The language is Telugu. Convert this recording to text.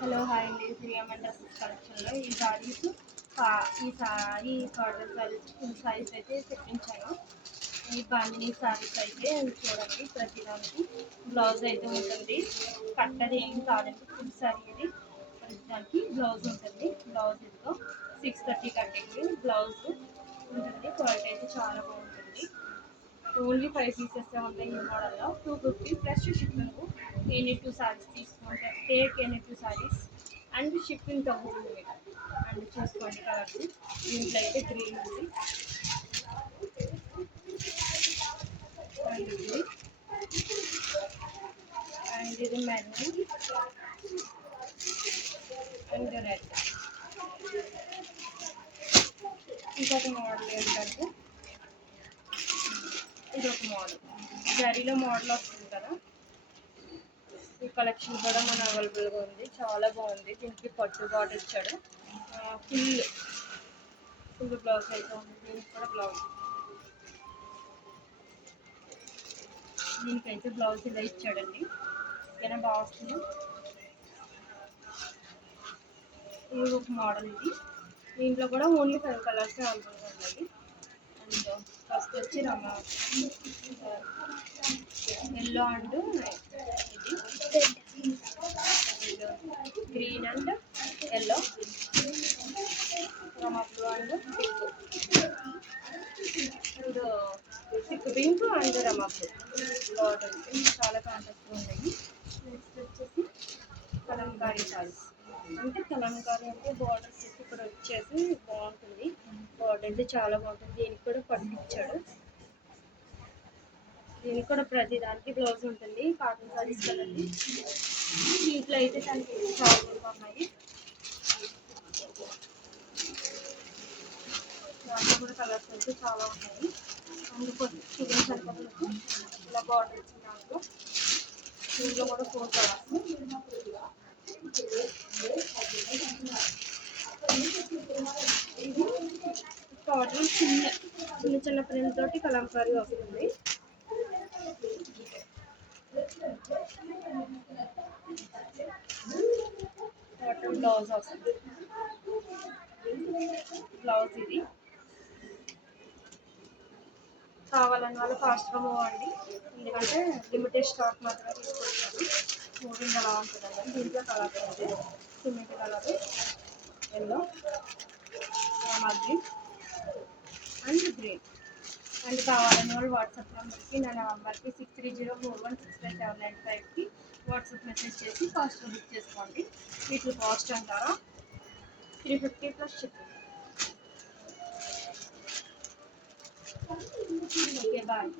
హలో హాయ్ అండి. ప్రియం అండ్ కలెక్షన్లో ఈ సారీస్ ఈ సారీ కాటన్ సారీస్ సారీస్ అయితే తెప్పించాను. ఈ బాందిని సారీస్ అయితే చూడండి ప్రతిదానికి. బ్లౌజ్ అయితే ఉంటుంది. కట్టది ఏం కాదండి ఫుల్ సారీ ఇది ప్రతిదానికి బ్లౌజ్ ఉంటుంది. బ్లౌజ్ ఇదిగో సిక్స్ థర్టీ కట్టింది. బ్లౌజ్ ఉంటుంది. క్వాలిటీ అయితే చాలా బాగుంటుంది. ఓన్లీ ఫైవ్ పీసెస్ ఉంటాయి ఈ మోడల్లో. Two fifty plus shipping any two saris తీసుకుంటే take any two saris and shipping తగ్గుతుంది మీద అండ్ చూసుకోండి కలర్స్. దీంట్లో అయితే గ్రీన్ ఉంది. అండ్ ఇది. అండ్ ఇది మెరూన్. And red. ఇంకొక మోడల్ ఏంటంటే ఇది ఒక మోడల్ జరీలో మోడల్ వస్తుంది కదా. ఈ కలెక్షన్ కూడా మన అవైలబుల్గా ఉంది. చాలా బాగుంది. దీనికి పట్టు బాట ఇచ్చాడు. ఫుల్ ఫుల్ బ్లౌజ్ అయితే ఉంది. దీనికి కూడా బ్లౌజ్ దీనికైతే బ్లౌజ్ ఇలా ఇచ్చాడండి. ఏదైనా బాగా వస్తుంది ఇది ఒక మోడల్ ఇది. దీంట్లో కూడా ఓన్లీ ఫైవ్ కలర్స్ అవైలబుల్గా ఉన్నాయి అండ్ ఫస్ట్ వచ్చి రమ ఎల్లో అండ్ ఇది green and yellow. Rama blue and and thick pink and Rama blue border చాలా కాంటాక్ట్ ఉన్నాయి. నెక్స్ట్ వచ్చేసి కలంకారీ సారీస్ అంటే తెలంగాణ అంటే బార్డర్స్ ఇక్కడ వచ్చేసి బాగుంటుంది. బార్డర్ అయితే చాలా బాగుంటుంది. దీనికి కూడా పట్టించాడు. దీనికి కూడా ప్రతి దానికి బ్లౌజ్ ఉంటుంది. కాటన్ సారీస్ కదండి. దీంట్లో అయితే దానికి చాలా బాగున్నాయి దాంట్లో కూడా కలర్స్ అయితే చాలా ఉన్నాయి. అందుకు చూపించాను కదా మీకు. ఇలా బార్డర్ ఇచ్చిన దాంట్లో. దీంట్లో కూడా ఫోర్ కలర్స్ టోటల్ చిన్న చిన్న చిన్న ప్రింట్ తోటి కలంకారీ వస్తుంది. కాటన్ బ్లౌజ్ వస్తుంది. బ్లౌజ్ ఇది. కావాలని వాళ్ళు ఫాస్ట్గా మూవ్ ఎందుకంటే లిమిటెడ్ స్టాక్ మాత్రమే తీసుకొచ్చాను మూడింగ్ అలా ఉంటుందండి దీంట్లో కలర్ అయితే cement colour yellow green and green and కావాలని వాళ్ళు వాట్సాప్ నెంబర్కి నా నెంబర్కి six three zero four one six five seven nine ఫైవ్కి వాట్సాప్ మెసేజ్ చేసి కాస్ట్ బుక్ చేసుకోండి వీటి కాస్ట్ అంటారా three fifty plus shipping okay bye